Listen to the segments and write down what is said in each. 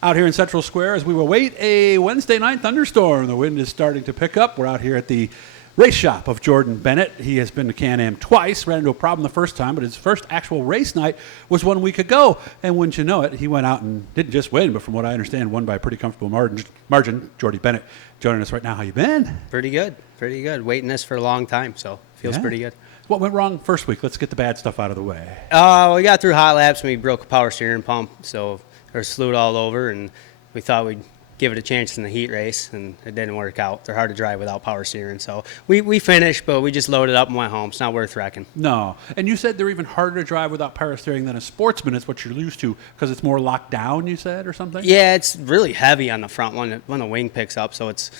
Out here in Central Square as we await a Wednesday night thunderstorm. The wind is starting to pick up. We're out here at the race shop of Jordan Bennett. He has been to Can-Am twice, ran into a problem the first time, but his first actual race night was 1 week ago. And wouldn't you know it, he went out and didn't just win, but from what I understand, won by a pretty comfortable margin. Jordy Bennett joining us right now. How you been? Pretty good. Waiting this for a long time, so feels pretty good. What went wrong first week? Let's get the bad stuff out of the way. We got through hot laps and we broke a power steering pump, so there was fluid all over, and we thought we'd give it a chance in the heat race, and it didn't work out. They're hard to drive without power steering, so we finished, but we just loaded up and went home. It's not worth wrecking. No, and you said they're even harder to drive without power steering than a Sportsman. It's what you're used to because it's more locked down, you said, or something? Yeah, it's really heavy on the front when the wing picks up, so it's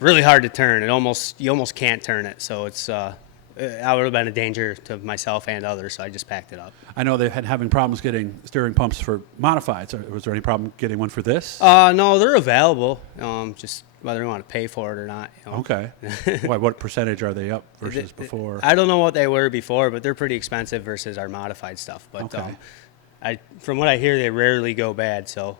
really hard to turn. You almost can't turn it, so it's I would have been a danger to myself and others, so I just packed it up. I know they've had having problems getting steering pumps for modified. So was there any problem getting one for this? No, they're available. Just whether you want to pay for it or not. Okay. Why? What percentage are they up versus before? I don't know what they were before, but they're pretty expensive versus our modified stuff. But okay. From what I hear, they rarely go bad. So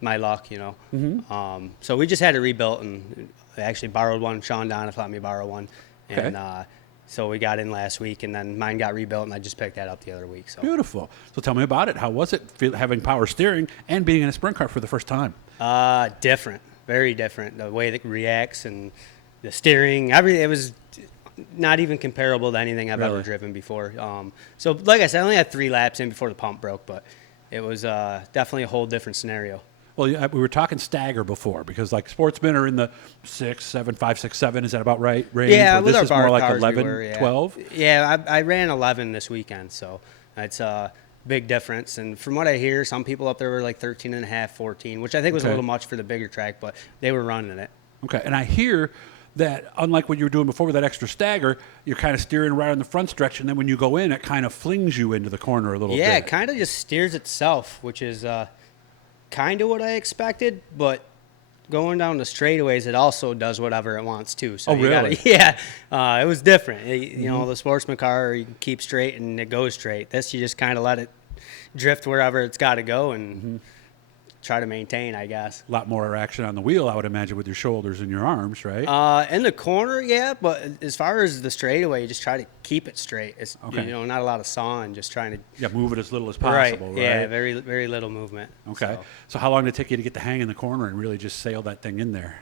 my luck, Mm-hmm. So we just had it rebuilt, and I actually borrowed one. Sean Donoff let me borrow one, and so we got in last week, and then mine got rebuilt, and I just picked that up the other week. So beautiful. So tell me about it. How was it having power steering and being in a sprint car for the first time? Different, very different. The way that it reacts and the steering, everything. It was not even comparable to anything I've ever driven before. So like I said, I only had 3 laps in before the pump broke, but it was definitely a whole different scenario. Well, we were talking stagger before because like Sportsmen are in the 6, 7, 5, 6, 7. Is that about right? Range? Yeah, or with this our is bar more like cars 11, 12? Yeah, I ran 11 this weekend, so it's a big difference. And from what I hear, some people up there were like 13 and a half, 14, which I think was a little much for the bigger track, but they were running it. Okay, and I hear that unlike what you were doing before with that extra stagger, you're kind of steering right on the front stretch, and then when you go in, it kind of flings you into the corner a little bit. Yeah, it kind of just steers itself, which is kind of what I expected, but going down the straightaways, it also does whatever it wants too. So really? It was different. The Sportsman car, you can keep straight and it goes straight. This, you just kind of let it drift wherever it's got to go and try to maintain, I guess. A lot more action on the wheel, I would imagine, with your shoulders and your arms, right? In the corner, yeah, but as far as the straightaway, you just try to keep it straight. It's not a lot of sawing, just trying to move it as little as possible, right? Yeah, very very little movement. Okay. So how long did it take you to get the hang in the corner and really just sail that thing in there?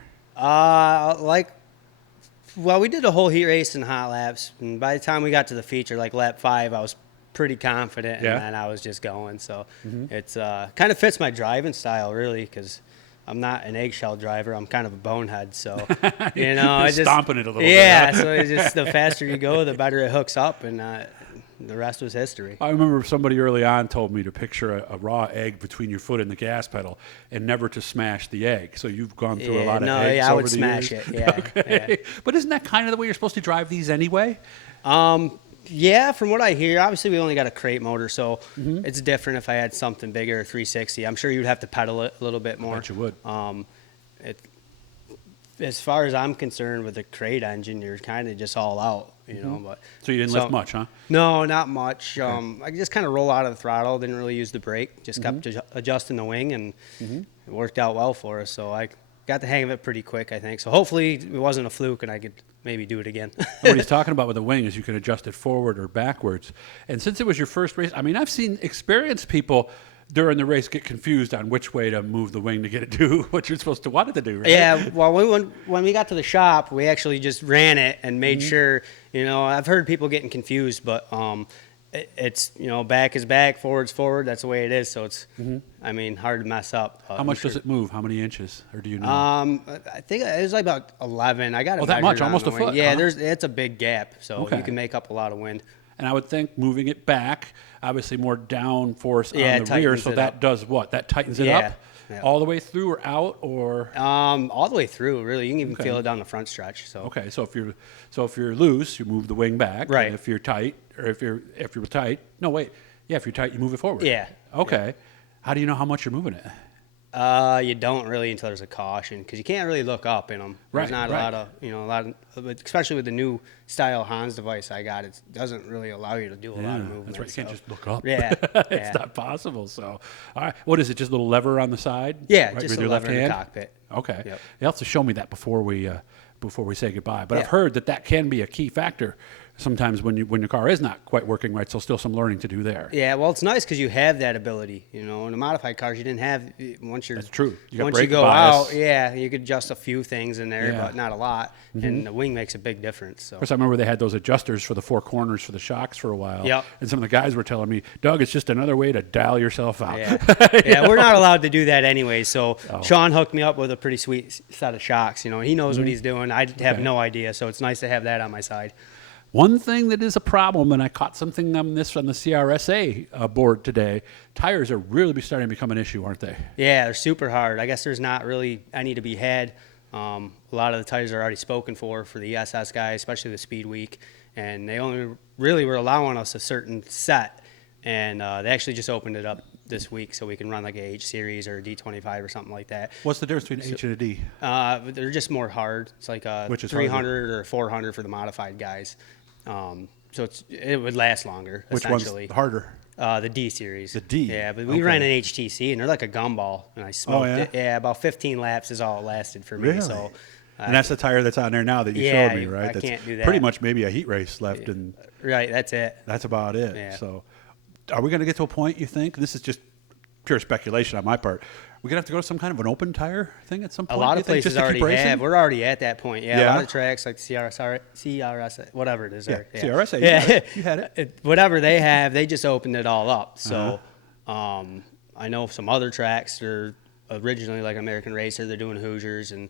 We did a whole heat race and hot laps, and by the time we got to the feature, like lap 5, I was pretty confident, and then I was just going. So it's kind of fits my driving style, really, because I'm not an eggshell driver. I'm kind of a bonehead, so I just stomping it a little bit. Yeah, so it's just the faster you go, the better it hooks up, and the rest was history. I remember somebody early on told me to picture a raw egg between your foot and the gas pedal, and never to smash the egg. So you've gone through a lot of eggs I over would the smash years. it. Yeah, okay. Yeah. But isn't that kind of the way you're supposed to drive these anyway? Yeah, from what I hear, obviously we only got a crate motor, so it's different if I had something bigger, 360. I'm sure you'd have to pedal it a little bit more. I bet you would. As far as I'm concerned, with the crate engine, you're kind of just all out, But so you didn't lift much, huh? No, not much. I just kind of roll out of the throttle, didn't really use the brake, just kept adjusting the wing, and it worked out well for us. So I got the hang of it pretty quick, I think. So hopefully it wasn't a fluke, and I could maybe do it again. What he's talking about with the wing is you can adjust it forward or backwards. And since it was your first race, I mean, I've seen experienced people during the race get confused on which way to move the wing to get it to do what you're supposed to want it to do, right? Yeah, well, when we got to the shop, we actually just ran it and made sure, I've heard people getting confused, but it's, back is back, forward's forward. That's the way it is. So it's, hard to mess up. How much does it move? How many inches? Or do you know? I think it was like about 11. I got it. Oh, that much? Almost a foot? Yeah, huh? it's a big gap. So you can make up a lot of wind. And I would think moving it back, obviously more down force on the rear. So that does what? That tightens it up? Yeah. All the way through or out, or all the way through, really. You can even feel it down the front stretch. So okay, so if you're loose, you move the wing back. Right. And if you're tight, or if you're tight, if you're tight, you move it forward. Yeah. Okay. Yeah. How do you know how much you're moving it? You don't really until there's a caution because you can't really look up in them. There's not a lot of, especially with the new style Hans device I got, it doesn't really allow you to do a lot of movement. That's right. You can't just look up. Yeah. It's not possible. So, all right. What is it? Just a little lever on the side? Yeah, right, just with a your lever left in hand? the cockpit. Okay. Yep. You have to show me that before we say goodbye. But Yeah. I've heard that can be a key factor sometimes when your car is not quite working right. So still some learning to do there. Yeah, well, it's nice because you have that ability. In the modified cars, you didn't have once you're. That's true. You got once you brake go bias. out, yeah, you could adjust a few things in there, Yeah. but not a lot. And the wing makes a big difference. So. Of course, I remember they had those adjusters for the four corners for the shocks for a while. Yep. And some of the guys were telling me, Doug, it's just another way to dial yourself out. Yeah, yeah, we're not allowed to do that anyway. So Sean hooked me up with a pretty sweet set of shocks. He knows what he's doing. I have no idea, so it's nice to have that on my side. One thing that is a problem, and I caught something on the CRSA board today, tires are really starting to become an issue, aren't they? Yeah, they're super hard. I guess there's not really any to be had. A lot of the tires are already spoken for the ESS guys, especially the Speed Week, and they only really were allowing us a certain set, and they actually just opened it up this week so we can run like a H series or a D25 or something like that. What's the difference between H and a D? They're just more hard. It's like a Which is 300 or 400 for the modified guys. So it would last longer, Which essentially. one's harder? The D series. The D. Yeah, but we ran an HTC, and they're like a gumball, and I smoked it. Yeah, about 15 laps is all it lasted for me. Really? So, and that's the tire that's on there now that you yeah, showed me, right? I That's can't do that. pretty much maybe a heat race left, and right, that's it. that's about it. Yeah. So are we going to get to a point, you think? This is just pure speculation on my part. We're going to have to go to some kind of an open tire thing at some A point? lot you of think, places just to keep already racing? have. We're already at that point. Yeah, Yeah? a lot of tracks like CRS, whatever it is. Yeah, yeah. CRSA, Yeah, you had it. Whatever they have, they just opened it all up. So Uh-huh. I know some other tracks are originally like American Racer. They're doing Hoosiers and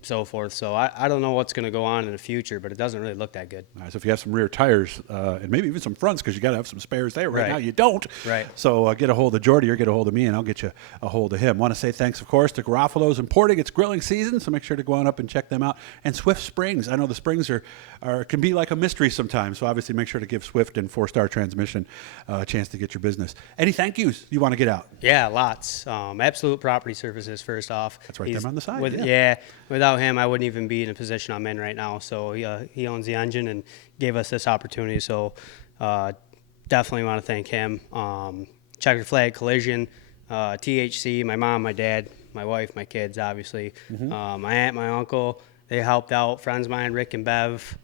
so forth. So I don't know what's going to go on in the future, but it doesn't really look that good. All right, so if you have some rear tires and maybe even some fronts, because you got to have some spares there. Right Right. now you don't. Right. So get a hold of Jordy or get a hold of me, and I'll get you a hold of him. Want to say thanks, of course, to Garofalo's Importing. It's grilling season, so make sure to go on up and check them out. And Swift Springs. I know the springs can be like a mystery sometimes, so obviously make sure to give Swift and 4-star transmission a chance to get your business. Any thank yous you want to get out? Yeah, lots. Absolute Property Services, first off. That's right there on the side, Yeah, without him, I wouldn't even be in a position I'm in right now. So he owns the engine and gave us this opportunity. So definitely want to thank him. Checkered Flag Collision, THC, my mom, my dad, my wife, my kids, obviously. My aunt, my uncle, they helped out. Friends of mine, Rick and Bev.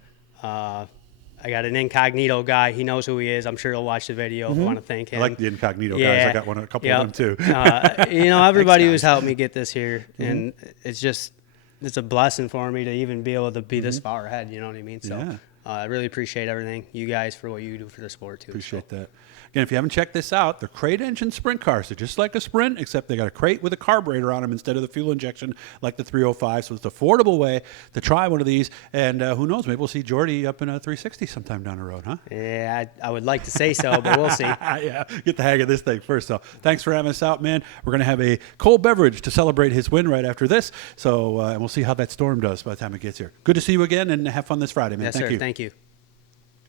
I got an incognito guy. He knows who he is. I'm sure he'll watch the video. I want to thank him. I like the incognito guys. I got a couple of them too. Everybody who's helped me get this here, and it's a blessing for me to even be able to be this far ahead. You know what I mean? So Yeah. I really appreciate everything you guys for what you do for the sport too. Appreciate that. Again, if you haven't checked this out, they're crate engine sprint cars. They're just like a Sprint, except they got a crate with a carburetor on them instead of the fuel injection like the 305. So it's an affordable way to try one of these. And who knows, maybe we'll see Jordy up in a 360 sometime down the road, huh? Yeah, I would like to say so, but we'll see. Yeah, get the hang of this thing first. So thanks for having us out, man. We're going to have a cold beverage to celebrate his win right after this. So and we'll see how that storm does by the time it gets here. Good to see you again, and have fun this Friday, man. Yes, Thank sir. you. Thank you.